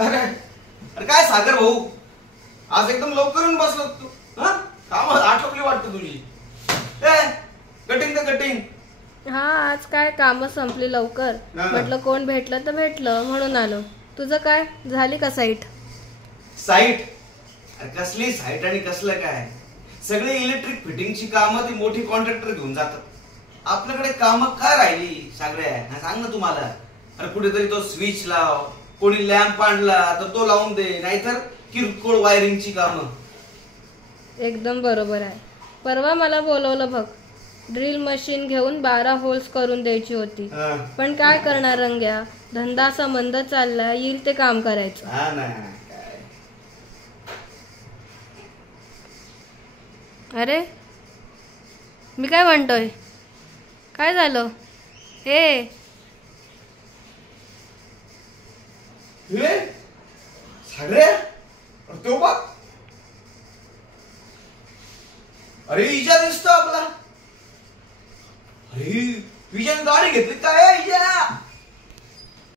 अरे अरे काय सागर भाऊ, आज एकदम लवकर बसलो तू. हा काम आटोपली वाटतं तुझी. कटिंग तर कटिंग. हा आज काय काम संपली लवकर. म्हटलं कोण भेटलं तर भेटलं म्हणून आलो. तुझं काय झाली का साईट? साईट? कसली साईट आणि कसलं काय? सगळे इलेक्ट्रिक फिटिंगची कामं ती मोठी कॉन्ट्रॅक्टर घेऊन जातात. आपल्याकडे कामं काय राहिली सगळ्या? सांग ना तुम्हाला. अरे कुठेतरी तो स्विच लाव, कोणी लॅम्प आणला तर तो लावून दे, नाहीतर किरकोळ वायरिंगची कामं. एकदम बरोबर आहे. परवा मला बोलवलं बघ, ड्रिल मशीन घेऊन 12 होल्स करून द्यायची होती. पण काय करणार रंग्या, धंदा असा मंद चालला, येईल ते काम करायचं. हा ना. अरे मी काय म्हणतोय, काय झालं? हे सगळे तो बघ. अरे इजा दिसतो आपला. अरे विजयने गाडी घेतली काय इजा?